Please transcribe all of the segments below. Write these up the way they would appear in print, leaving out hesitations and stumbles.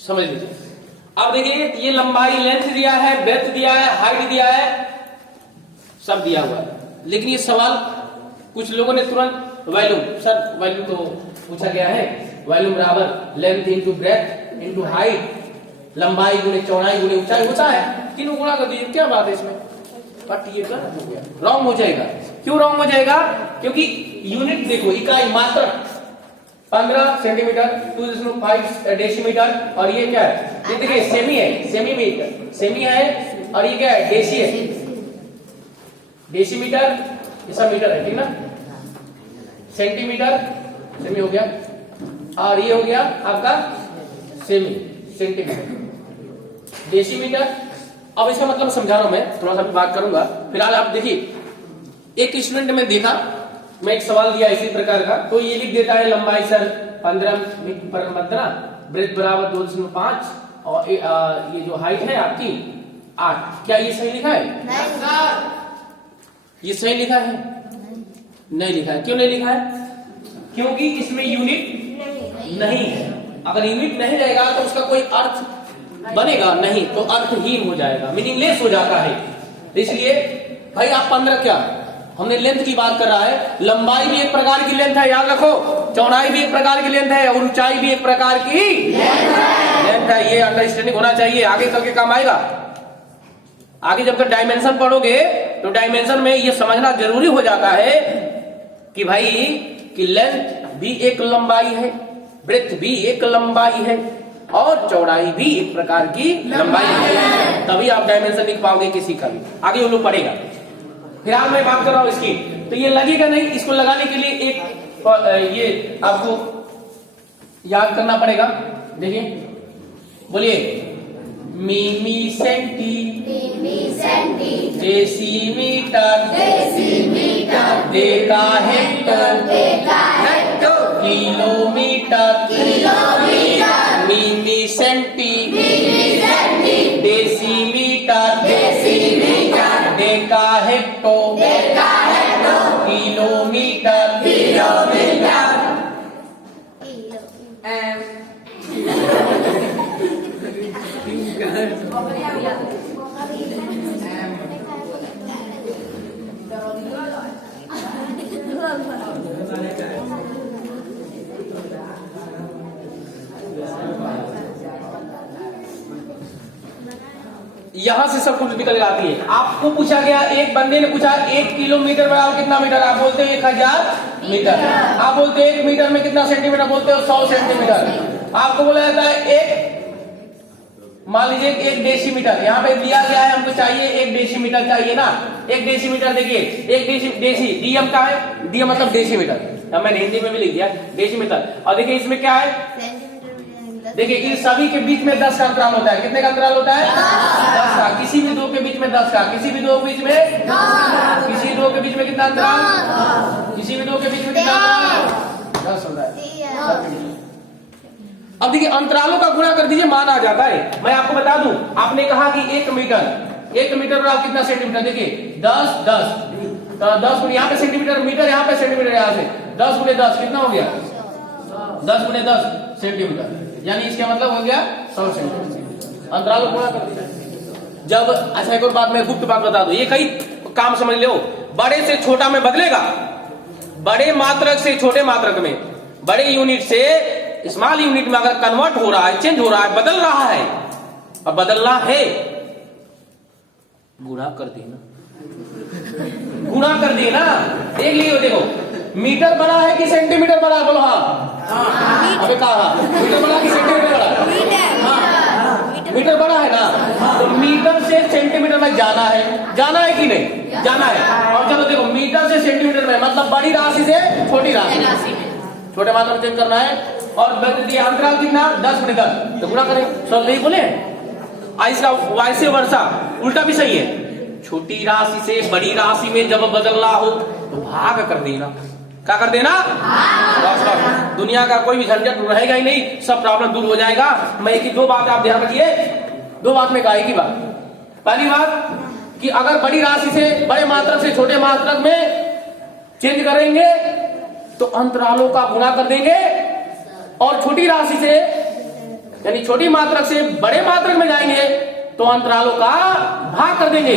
समझ लीजिए। अब देखिए ये लंबाई, लेंथ दिया है, ब्रेथ दिया है, हाइट दिया है, सब दिया हुआ है। लेकिन ये सवाल कुछ लोगों ने तुरंत वॉल्यूम, सर वॉल्यूम तो पूछा गया है, वॉल्यूम बराबर length into breadth into height, लंबाई गुणे चौड़ाई गुणे ऊंचाई होता है, तीनों गुणा कर दीजिए, क्या बात है इसमें। बट ये गलत हो गया, रॉन्ग हो जाएगा। क्यों रॉन्ग हो जाएगा? क्योंकि यूनिट देखो, इकाई मात्रक 15 सेंटीमीटर, 2.5 डेसीमीटर, और ये क्या है? ये देखिए सेमी है, सेमी है, और ये क्या है? डेसी है, डेसीमीटर, ये सब मीटर है, ठीक ना। सेंटीमीटर सेमी हो गया, और ये हो गया आपका सेमी सेंटीमीटर, डेसीमीटर। अब इसका मतलब समझा रहा हूं मैं, थोड़ा सा भी बात करूंगा। फिलहाल आप देखिए, एक स्टूडेंट में देखा, मैं एक सवाल दिया इसी प्रकार का, तो ये लिख देता है लंबाई सर 15 ब्रेथ बराबर 2.5 और ये जो हाइट है आपकी 8। क्या ये सही लिखा है? नहीं। ये सही लिखा है? नहीं लिखा है। क्यों नहीं लिखा है? क्योंकि इसमें यूनिट नहीं है। अगर यूनिट नहीं रहेगा तो उसका कोई अर्थ बनेगा नहीं, तो अर्थहीन हो जाएगा, मीनिंगलेस हो जाता है। इसलिए भाई आप 15 क्या, हमने लेंथ की बात कर रहा है, लंबाई भी एक प्रकार की लेंथ है, याद रखो, चौड़ाई भी एक प्रकार की लेंथ है, और ऊंचाई भी एक प्रकार की लेंथ है। ये अंडरस्टैंडिंग होना चाहिए, आगे चल के काम आएगा। आगे जब तक डायमेंशन पढ़ोगे तो डायमेंशन में ये समझना जरूरी हो जाता है कि भाई कि लेंथ भी एक लंबाई है, ब्रेथ भी एक लंबाई है, और चौड़ाई भी एक प्रकार की लंबाई है। तभी आप डायमेंशन लिख पाओगे किसी का भी, आगे वो लोग पढ़ेगा। फिर आज मैं बात कर रहा हूं इसकी, तो ये लगेगा नहीं, इसको लगाने के लिए एक ये आपको याद करना पड़ेगा। देखिए, बोलिए, milli centi, decimetre, deca hecto, kilometre, milli centi, decimetre, deca hecto, kilometre, यहां से सब कुछ निकल जाती है। आपको पूछा गया, एक बंदे ने पूछा 1 किलोमीटर बराबर कितना मीटर, आप बोलते हो 1000 मीटर। आप बोलते हो 1 मीटर में कितना सेंटीमीटर, बोलते हो 100 सेंटीमीटर। आपको बोला जाता है एक, मान लीजिए 1 डेसीमीटर, यहाँ पे दिया गया है, हमको चाहिए 1 डेसीमीटर चाहिए ना। 1 डेसीमीटर देखिए, 1 डेसी डीएम का है, डीएम मतलब डेसीमीटर, मैंने हिंदी में भी लिख दिया डेसीमीटर। और देखिए इसमें क्या है, देखिए इन सभी के बीच में 10 का अंतराल होता है। कितने का अंतराल होता है? 10 का। किसी भी दो के बीच में 10 का, किसी भी दो के बीच में, किसी दो के बीच में कितना अंतराल, किसी भी दो के बीच में कितना अंतराल, 10 होता है। अब देखिए अंतरालों का गुणा कर दीजिए, मान आ जाता है। मैं आपको बता दूं, आपने कहा कि 1 मीटर बराबर कितना सेंटीमीटर, देखिए 10 गुणे यहाँ पे सेंटीमीटर, मीटर यहाँ पे सेंटीमीटर, यहाँ से 10 गुणे 10 कितना हो गया? 10 गुणे 10 सेंटीमीटर, यानी इसका मतलब हो गया 100 सेंटीमीटर। अंतराल गुणा कर दिया। जब अच्छा एक और बात, मैं गुप्त बात बता दूं, ये कई काम समझ लो, बड़े से छोटा में बदलेगा, बड़े मात्रक से छोटे मात्रक में, बड़े यूनिट से स्मॉल यूनिट में अगर कन्वर्ट हो रहा है, चेंज हो रहा है, बदल रहा है, अब बदलना है, गुणा कर देना, गुणा कर देना। देख लियो, देखो मीटर बड़ा है कि सेंटीमीटर बड़ा है, बोलो हाँ। अबे कहा मीटर बड़ा कि सेंटीमीटर बड़ा? मीटर बड़ा है ना, तो मीटर से सेंटीमीटर में जाना है कि नहीं? जाना है। और चलो देखो, मीटर से सेंटीमीटर में मतलब बड़ी राशि से छोटी राशि, छोटे मात्रा में चेंज करना है। और अंतराल कितना? 10 गुणे 10, तो गुणा करें। सब नहीं बोले, इसका वैसे वर्षा उल्टा भी सही है। छोटी राशि से बड़ी राशि में जब बदलना हो तो भाग कर देना। क्या कर देना? बस। दुनिया का कोई भी झंझट रहेगा ही नहीं, सब प्रॉब्लम दूर हो जाएगा। मैं एक ही दो बात आप ध्यान रखिए, दो बात में कहा एक ही बात। पहली बात कि अगर बड़ी राशि से बड़े मात्रक से छोटे मात्रक में चेंज करेंगे तो अंतरालों का गुणा कर देंगे और छोटी राशि से यानी छोटी मात्रक से बड़े मात्रक में जाएंगे तो अंतरालों का भाग कर देंगे।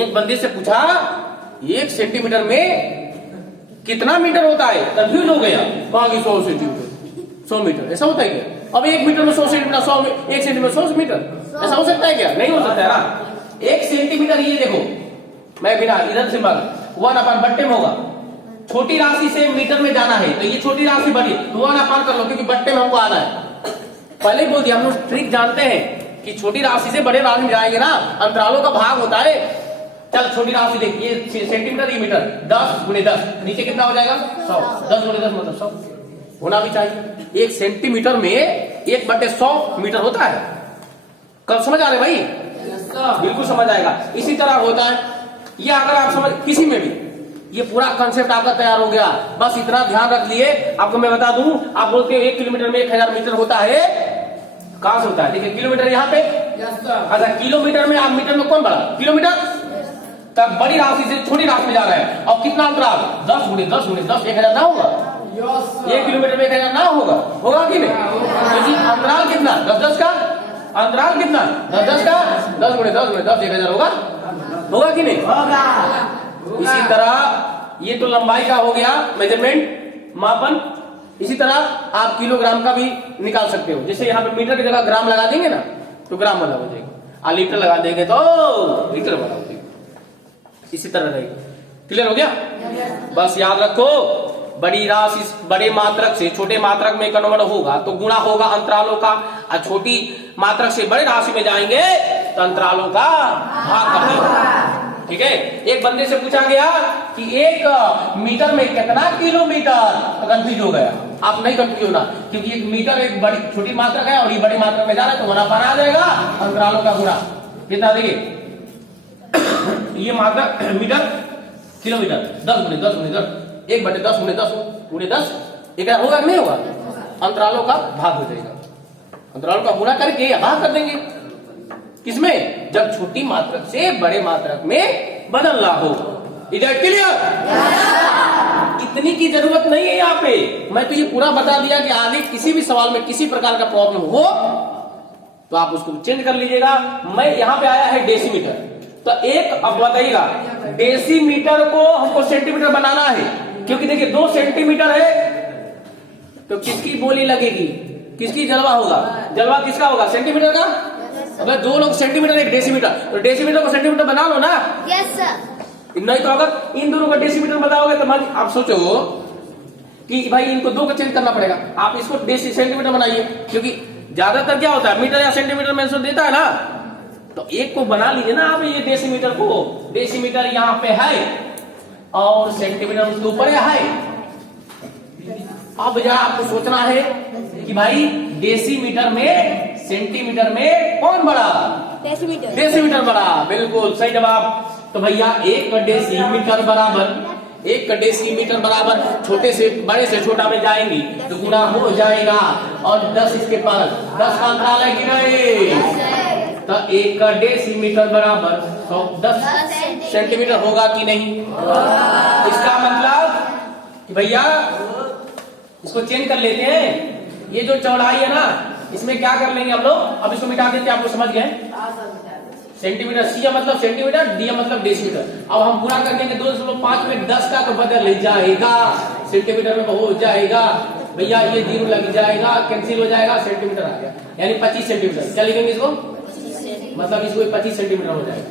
एक बंदे से पूछा 1 सेंटीमीटर में कितना मीटर होता है, कंफ्यूज हो गया। बाकी 100 सेंटीमीटर 100 मीटर ऐसा होता है क्या? अब 1 मीटर में 100 सेंटीमीटर 1 सेंटीमीटर 100 मीटर ऐसा हो सकता है क्या? नहीं हो सकता है ना। 1 सेंटीमीटर ये देखो, मैं बिना इधर से मार 1/बट्टे में होगा। छोटी राशि से मीटर में जाना है तो ये छोटी राशि बड़ी तो 1/, कर लो क्योंकि बट्टे में हमको आना है। पहले बोल दिया, हम लोग ट्रिक जानते हैं कि छोटी राशि से बड़े राशि में जाएंगे ना, अंतरालों का भाग होता है। चल छोटी राशि देख, ये सेंटीमीटर ये मीटर, 10 × 10 नीचे कितना हो जाएगा 100। 10 × 10 मतलब 100 होना भी चाहिए। 1 सेंटीमीटर में 1/100 मीटर होता है। कब समझ आ रहे भाई? बिल्कुल समझ आएगा। इसी तरह होता है ये, अगर आप समझ किसी में भी ये पूरा कंसेप्ट आपका तैयार हो गया। बस इतना ध्यान रख लिए। आपको मैं बता दूं, आप बोलते हो 1 किलोमीटर में 1000 मीटर होता है, कहां से होता है? देखिए किलोमीटर यहाँ पे, अच्छा किलोमीटर में, आप मीटर में कौन बड़ा? किलोमीटर तक बड़ी राशि से छोटी राशि में जा रहा है। और कितना अंतराल? 10 × 10 × 10 1000 ना होगा? 1 किलोमीटर में 1000 ना होगा? होगा कि नहीं? अंतराल कितना? 10-10 का अंतराल कितना? 10-10 का 10 × 10 × 10 1000 होगा? होगा कि नहीं? होगा। इसी तरह ये तो लंबाई का हो गया मेजरमेंट, मापन। इसी तरह आप किलोग्राम का भी निकाल सकते हो। जैसे यहाँ पे मीटर की जगह ग्राम लगा देंगे ना तो ग्राम वाला हो जाएगा, और लीटर लगा देंगे तो लीटर वाला हो जाएगा। इसी तरह रहेगा। क्लियर हो गया? बस याद रखो, बड़ी राशि बड़े मात्रक से छोटे मात्रक में कन्वर्ट होगा तो गुणा होगा अंतरालों का, और छोटी मात्रक से बड़े राशि में जाएंगे तो अंतरालों का भाग कर देंगे। ठीक है। एक बंदे से पूछा गया कि 1 मीटर में कितना किलोमीटर, तो कंफ्यूज हो गया। आप नहीं कंफ्यूज होना, क्योंकि 1 मीटर एक बड़ी छोटी मात्रक है और ये बड़ी मात्रक में जा रहा है तो 1/, आ जाएगा अंतरालों का गुणा। कितना देखिए ये मात्रक मीटर किलोमीटर 10 × 10 × 10 1/10 × 10 × 10 एक होगा कि नहीं होगा? अंतरालों का भाग हो जाएगा। अंतरालों का गुणा करके भाग कर देंगे। किसमें? जब छोटी मात्रक से बड़े मात्रक में बदलना हो। Is that clear? इतनी की जरूरत नहीं है यहाँ पे। मैं तो ये पूरा बता दिया कि आगे किसी भी सवाल में किसी प्रकार का प्रॉब्लम हो तो आप उसको चेंज कर लीजिएगा। मैं यहाँ पे आया है डेसीमीटर, तो एक अब बताइएगा डेसीमीटर को हमको सेंटीमीटर बनाना है, क्योंकि देखिए 2 सेंटीमीटर है तो किसकी बोली लगेगी, किसकी जलवा होगा? जलवा किसका होगा? सेंटीमीटर का। अगर 2 लोग सेंटीमीटर एक डेसीमीटर, तो डेसीमीटर को सेंटीमीटर बना लो ना। Yes sir. नहीं तो अगर इन दोनों का डेसीमीटर बताओगे तो आप सोचो कि भाई इनको 2 को चेंज करना पड़ेगा। आप इसको सेंटीमीटर बनाइए, क्योंकि ज्यादातर क्या होता है मीटर या सेंटीमीटर में आंसर देता है ना, तो एक को बना लीजिए ना आप। ये डेसीमीटर को, डेसीमीटर यहाँ पे है और सेंटीमीटर उसके ऊपर है। अब जरा आपको सोचना है कि भाई डेसीमीटर में सेंटीमीटर में कौन बड़ा? डेसीमीटर। डेसीमीटर बड़ा। बिल्कुल सही जवाब। तो भैया 1 डेसीमीटर बराबर 1 डेसीमीटर बराबर छोटे से बड़े से छोटा में जाएंगी तो गुना हो जाएगा। और 10 इसके पास 10 का अंतराल है कि नहीं? तो 1 डेसीमीटर बराबर 10 सेंटीमीटर होगा कि नहीं? इसका मतलब कि भैया इसको चेंज कर लेते हैं। ये जो चौड़ाई है ना, इसमें क्या कर लेंगे हम लोग? अब इसको मिटा देते हैं। आपको समझ गए? सेंटीमीटर, सी मतलब सेंटीमीटर, डी मतलब डेसीमीटर। अब हम पूरा कर देंगे 2.5 में 10 का तो बदल जाएगा, सेंटीमीटर में हो जाएगा। भैया ये 0 लग जाएगा, कैंसिल हो जाएगा, सेंटीमीटर आ गया, यानी 25 सेंटीमीटर। क्या लिखेंगे इसको? मतलब इसको 25 सेंटीमीटर हो जाएगा।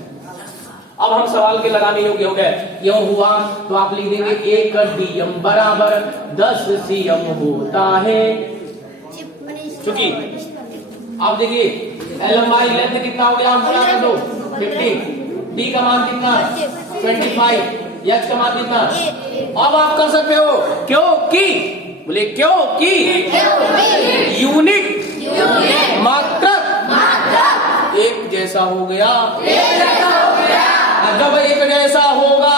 अब हम सवाल के लगाने योग्य हो गए। ये हुआ तो आप लिख देंगे 1 dm बराबर 10 cm होता है। चूंकि आप देखिए लंबाई लेंथ कितना हो गया, हम पूरा कर दो 50, डी का मान कितना 25, एच का मान कितना। अब आप कर सकते हो क्योंकि, बोले क्योंकि यूनिट मात्रक एक जैसा हो गया। जब एक जैसा होगा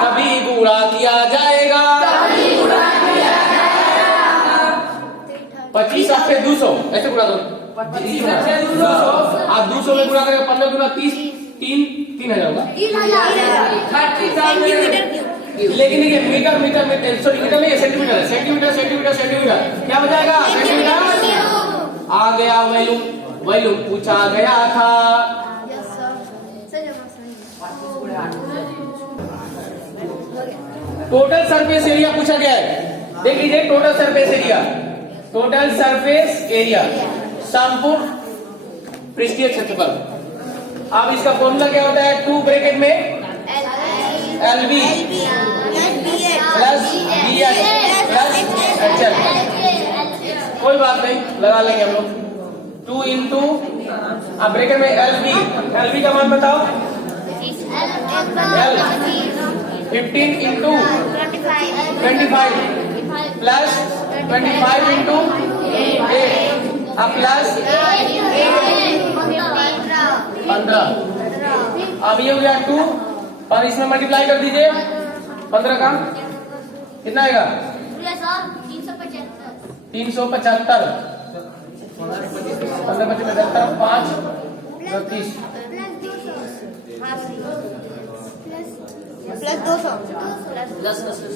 तभी गुणा किया जाएगा। 25 आपके 200 ऐसे गुणा करो। 200 आप 200 में गुणा करेंगे 15 गुना 30, 3,000 होगा। लेकिन देखिए मीटर सॉरी मीटर नहीं, सेंटीमीटर है। सेंटीमीटर क्या हो जाएगा? सेंटीमीटर। आ गया वॉल्यूम, वॉल्यूम पूछा गया था। टोटल सरफेस एरिया पूछा गया है। देख लीजिए total surface area, total surface area संपूर्ण पृष्ठीय क्षेत्रफल। अब इसका फॉर्मूला क्या होता है? 2 ब्रैकेट में LB plus BH plus HL। कोई बात नहीं, लगा लेंगे हम लोग। 2 इंटू अब ब्रैकेट में LB का मान बताओ। L 15 इंटू 25 प्लस 25 इंटू 8 अब प्लस 15। अब ये हो गया 2 और इसमें मल्टीप्लाई कर दीजिए 15 का कितना आएगा? 375। 15 25 75 5 30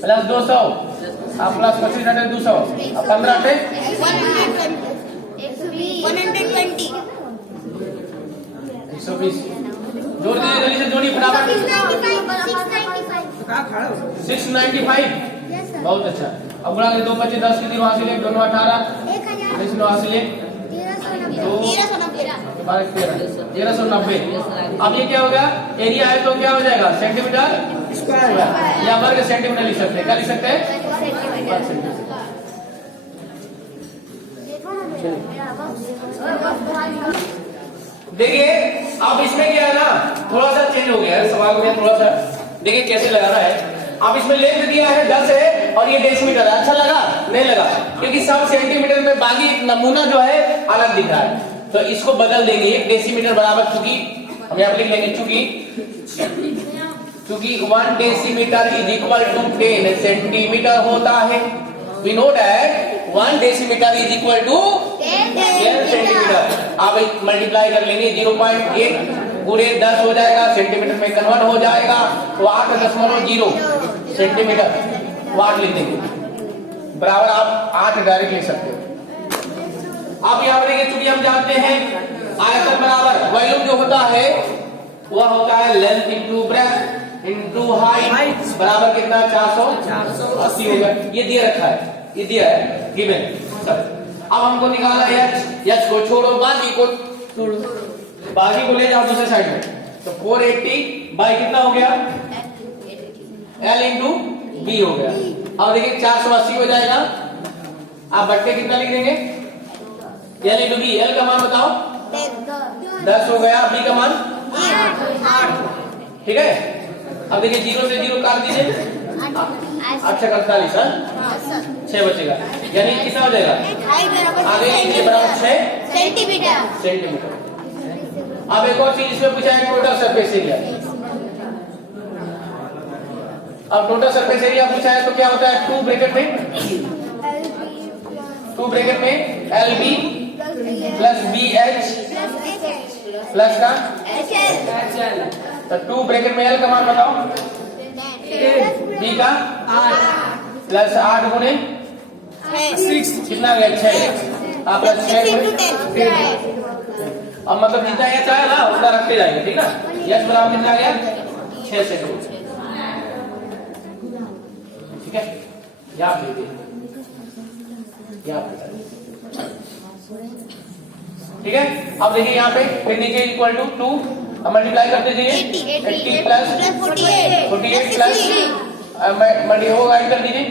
प्लस 200 अब प्लस 25 हटे 200 अब 15 पे 120। जोड़ दीजिए जल्दी से, जोड़िए फटाफट। 695। बहुत अच्छा। अब गुणा करें 2 25 10 की 3 हासिल 1 2 18 9 हासिल 1 2 1390। अब ये क्या हो गया? एरिया है तो क्या हो जाएगा? सेंटीमीटर स्क्वायर या वर्ग सेंटीमीटर लिख सकते हैं। क्या लिख सकते हैं? देखिए अब इसमें क्या है ना, थोड़ा सा चेंज हो गया है सवाल में, थोड़ा सा देखिए कैसे लगा रहा है। अब इसमें लेंथ दिया है 10 है और ये डेसीमीटर है। अच्छा लगा? नहीं लगा? क्योंकि सब सेंटीमीटर में बाकी नमूना जो है अलग दिख रहा है, तो इसको बदल देंगे। डेसीमीटर बराबर, चूंकि हम यहाँ लिख लेंगे चूंकि 1 decimetre is equal to 10 centimetre होता है। We know that 1 decimetre is equal to 10 centimetre. अब मल्टीप्लाई कर लेंगे 0.8 गुणे 10 हो जाएगा, सेंटीमीटर में कन्वर्ट हो जाएगा तो 8.0 सेंटीमीटर वाट लिख देंगे बराबर। आप 8 डायरेक्ट लिख सकते हो। अब यहाँ पर देखिए, चूंकि हम जानते हैं आयतन बराबर वॉल्यूम जो होता है वह होता है length into breadth into height बराबर कितना? 480 होगा। ये दिया रखा है, ये दिया है गिवन। अब हमको निकाला h को छोड़ो, बाकी को छोड़ो, बाकी को ले जाओ दूसरे साइड में। तो 480 बाई कितना हो गया? L इंटू B हो गया। अब देखिए 480 हो जाएगा। आप बट्टे कितना लिख देंगे? L into B। L का मान बताओ। 10 हो गया। B का मान 8। ठीक है। अब देखिए 0 से 0 काट दीजिए। 48 6 बचेगा, यानी कितना हो जाएगा? आगे बराबर 6 सेंटीमीटर। अब एक और चीज इसमें पूछा है, टोटल सरफेस एरिया। अब टोटल सरफेस एरिया पूछा है तो क्या होता है? 2 ब्रैकेट में LB प्लस BH प्लस का HL। तो 2 ब्रैकेट में L का मान बताओ। B का 8 प्लस 8 गुणे 6 कितना गया? 6 आप प्लस 6 अब मतलब जितना ये चाहे ना उतना रखते जाएंगे। ठीक ना? यस बराबर कितना गया? 6 सेंटीमीटर। ठीक है, याद लीजिए, याद। ठीक है। अब देखिए यहाँ पे फिर नीचे इक्वल टू 2 मल्टीप्लाई करते जाइए। 80 प्लस 48 प्लस मल्टी होगा, ऐड कर दीजिए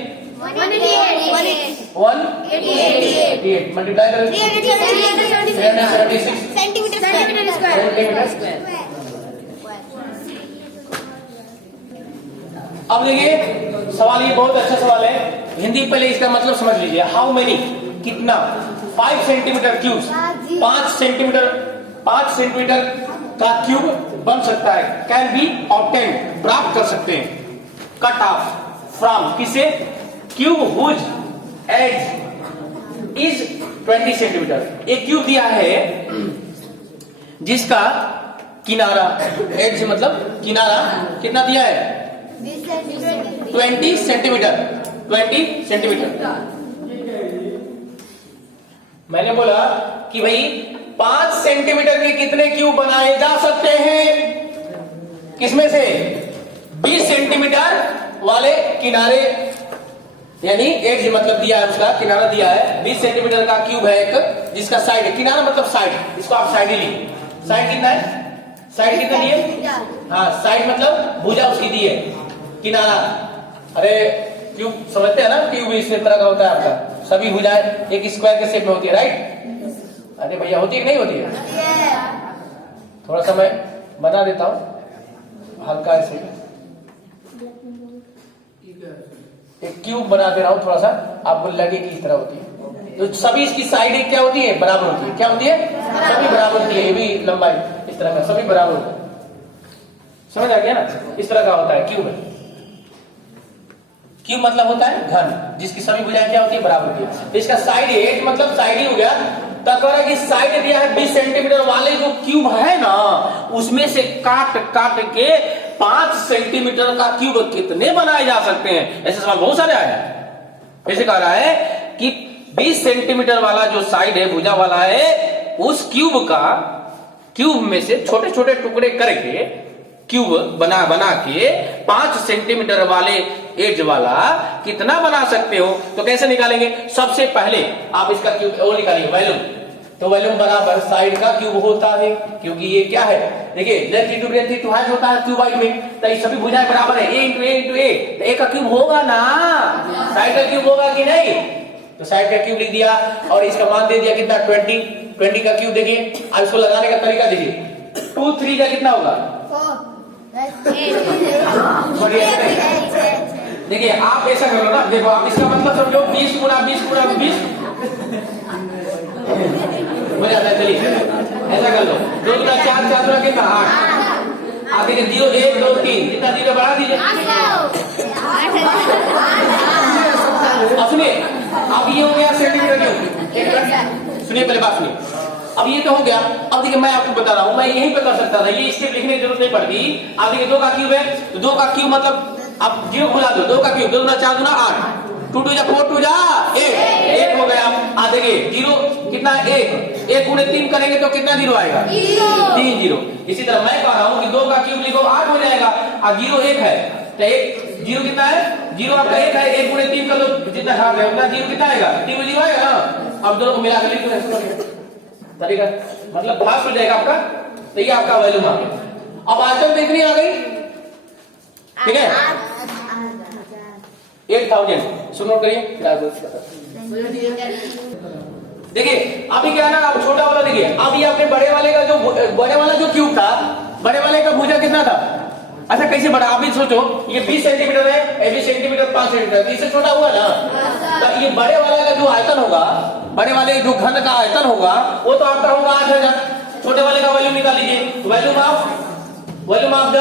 188 मल्टीप्लाई करें 376 सेंटीमीटर स्क्वायर। अब देखिए सवाल, ये बहुत अच्छा सवाल है। हिंदी पहले इसका मतलब समझ लीजिए। हाउ मेनी, कितना? 5 सेंटीमीटर क्यूब, 5 सेंटीमीटर का क्यूब बन सकता है। कैन बी ऑब्टेन, प्राप्त कर सकते हैं। कट ऑफ फ्रॉम, किसे? Cube whose edge is 20 centimetre. एक क्यूब दिया है जिसका किनारा, एज मतलब किनारा कितना दिया है? 20 सेंटीमीटर। 20 सेंटीमीटर मैंने बोला कि भाई 5 सेंटीमीटर के कितने क्यूब बनाए जा सकते हैं? किसमें से? 20 सेंटीमीटर वाले किनारे, यानी एज मतलब दिया है, उसका किनारा दिया है, 20 सेंटीमीटर का क्यूब है एक, जिसका साइड है, किनारा मतलब साइड, इसको आप साइड ही लीजिए। साइड कितना है? साइड कितना दी है? हाँ, साइड मतलब भुजा उसकी दी है, किनारा। अरे क्यूब समझते हैं ना, क्यूब इस तरह का होता है आपका, सभी भुजाएं एक स्क्वायर के शेप में होती है, राइट? अरे भैया होती है कि नहीं होती है? थोड़ा सा मैं बना देता हूं हल्का ऐसे, एक क्यूब बना दे रहा हूं, थोड़ा सा आपको लगे कि इस तरह होती है। तो सभी इसकी साइड क्या होती है? बराबर होती है। क्या होती है? सभी बराबर होती है। ये भी लंबाई इस तरह का सभी बराबर होता है। समझ आ गया ना? इस तरह का होता है क्यूब। क्यूब मतलब होता है घन, जिसकी सभी भुजाएं क्या होती है? बराबर होती है। तो इसका साइड एट मतलब साइड ही हो गया। तो कह रहा है कि साइड दिया है 20 सेंटीमीटर वाले जो क्यूब है ना, उसमें से काट काट के 5 सेंटीमीटर का क्यूब कितने बनाए जा सकते हैं? ऐसे सवाल बहुत सारे आए हैं। ऐसे कह रहा है कि 20 सेंटीमीटर वाला जो साइड है, भुजा वाला है, उस क्यूब में से छोटे छोटे टुकड़े करके क्यूब बना बना के 5 सेंटीमीटर वाले एज वाला कितना बना सकते हो? तो कैसे निकालेंगे? सबसे पहले आप इसका क्यूब वो निकालिए, वॉल्यूम। तो वॉल्यूम बराबर साइड का क्यूब होता है, क्योंकि ये क्या है? देखिए length into breadth into height होता है क्यूबाइड में, तो ये सभी भुजाएं बराबर है, ए इंटू ए इंटू ए, तो ए का क्यूब होगा ना, साइड का क्यूब होगा कि नहीं? तो साइड का क्यूब लिख दिया और इसका मान दे दिया कितना? 20 का क्यूब। देखिए अब इसको लगाने का तरीका देखिए, 2 3 का कितना होगा? देखिए आप ऐसा करो ना, देखो आप इसका मतलब समझो 20 गुना 20 गुना 20 हो जाता है। चलिए ऐसा कर लो, 2 गुना 4 4 गुना कितना? 8। आप देखिए 0 1 2 3 कितना 0 बढ़ा दीजिए। अब सुनिए, अब ये हो गया सेंटीमीटर क्यूब। सुनिए पहले बात सुनिए, अब ये तो हो गया। अब देखिए मैं आपको बता रहा हूं, मैं यहीं पे कर सकता था, ये स्टेप लिखने की जरूरत नहीं पड़ती। आप देखिए 2 का क्यूब है, तो 2 का क्यूब मतलब आप 0 भुला दो, 2 का क्यूब 2 गुना 4 गुना 8, 2 2 जा 4 2 जा 1 हो गया। आप देखिए 0 कितना? 1 गुणे 3 करेंगे तो कितना 0 आएगा? 3 0। इसी तरह मैं कह रहा हूं कि 2 का क्यूब लिखो 8 हो जाएगा, और 0 1 है, तो 1 0 कितना है? 0 आपका 1 है, 1 गुणे 3 कर लो, जितना भाग है उतना 0 कितना आएगा? 3 0 आएगा ना। अब दोनों को मिला कर लिख दो तरीका, मतलब भाग हो जाएगा आपका। तो ये आपका वॉल्यूम आ गया। अब आयतन तो इतनी आ गई, ठीक है? 8000 सुनो करिए। देखिए अभी क्या है ना, आप छोटा वाला देखिए, अभी आपने बड़े वाला जो क्यूब था, बड़े वाले का भुजा कितना था? अच्छा कैसे बढ़ा? आप भी सोचो, ये 20 सेंटीमीटर है, 20 सेंटीमीटर 5 सेंटीमीटर, इससे छोटा हुआ ना। तो ये बड़े वाले का जो आयतन होगा, बड़े वाले जो घन का आयतन होगा, वो तो आपका होगा 8000। छोटे वाले का वॉल्यूम निकाल लीजिए, volume of the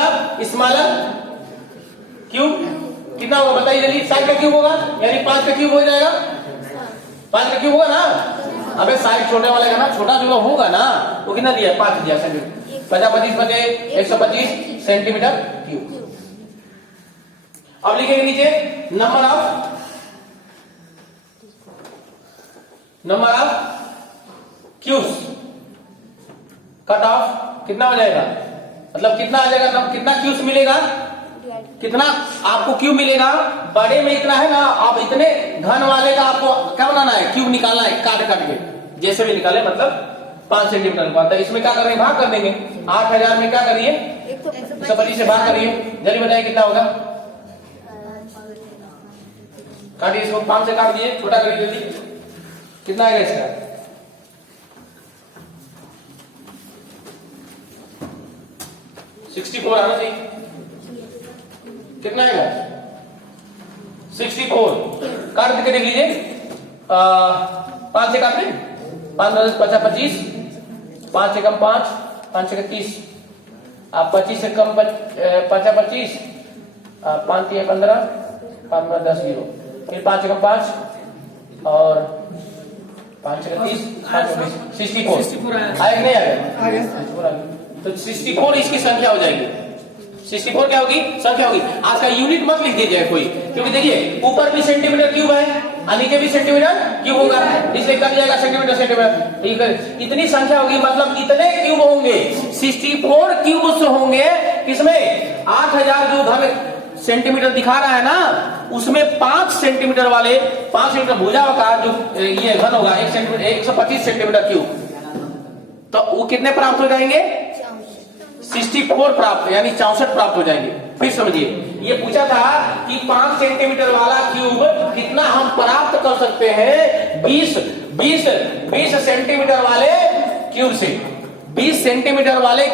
smaller cube कितना होगा? बताइए जल्दी। साइड का क्यूब होगा, यानी 5 का क्यूब हो जाएगा। 5 का क्यूब होगा ना। अबे साइड छोटे वाले का ना, छोटा जो होगा ना, वो कितना दिया? 5 दिया सेंटीमीटर। 50 बचे 125 सेंटीमीटर क्यूब। अब लिखेंगे नीचे number of cubes cut off कितना हो जाएगा? मतलब कितना आ जाएगा? कितना क्यूब्स मिलेगा? कितना आपको क्यूब मिलेगा? बड़े में इतना है ना, आप इतने घन वाले का आपको क्या बनाना है? क्यूब निकालना है, काट काट के जैसे भी निकाले, मतलब 5 सेंटीमीटर का। तो इसमें क्या करेंगे? भाग कर देंगे। 8000 में क्या करिए? 125 से भाग करिए। जल्दी बताइए कितना होगा? काटिए इसको, 5 से काट दिए, छोटा करिए जल्दी। कितना आएगा इसका? 64 आना चाहिए। कितना आएगा? 64। काट के देख लीजिए। 5 से काट दें, 5 10 50 25, 5 से कम 5, 5 से 30, आप 25 से कम 50 25, 5 3 15, 5 में 10 0, फिर 5 से कम 5 और 5 से 30, 5 में 64 आएगा नहीं आएगा? तो 64 इसकी संख्या हो जाएगी। 64 क्या होगी? संख्या होगी। आज का यूनिट मत लिख दीजिए कोई, क्योंकि देखिए ऊपर भी सेंटीमीटर क्यूब है, नीचे भी सेंटीमीटर क्यूब होगा, इसलिए कट जाएगा सेंटीमीटर सेंटीमीटर। इतनी संख्या होगी, मतलब इतने क्यूब होंगे, 64 क्यूब्स होंगे। किसमें? 8000 जो घन सेंटीमीटर दिखा रहा है ना, उसमें 5 सेंटीमीटर वाले, 5 सेंटीमीटर भुजाकार जो ये घन होगा 1 सेंटीमीटर 125 सेंटीमीटर क्यूब, तो वो कितने प्राप्त हो जाएंगे? 64 प्राप्त, यानी 64 प्राप्त हो जाएंगे। फिर समझिए, ये पूछा था कि 5 सेंटीमीटर वाला क्यूब कितना हम प्राप्त कर सकते हैं 20 सेंटीमीटर वाले क्यूब से। 20 सेंटीमीटर वाले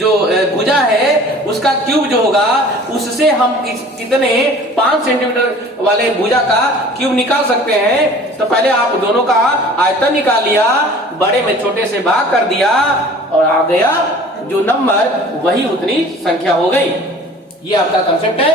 जो भुजा है उसका क्यूब जो होगा, उससे हम कितने 5 सेंटीमीटर वाले भुजा का क्यूब निकाल सकते हैं। तो पहले आप दोनों का आयतन निकाल लिया, बड़े में छोटे से भाग कर दिया और आ गया जो नंबर, वही उतनी संख्या हो गई। ये आपका कंसेप्ट है।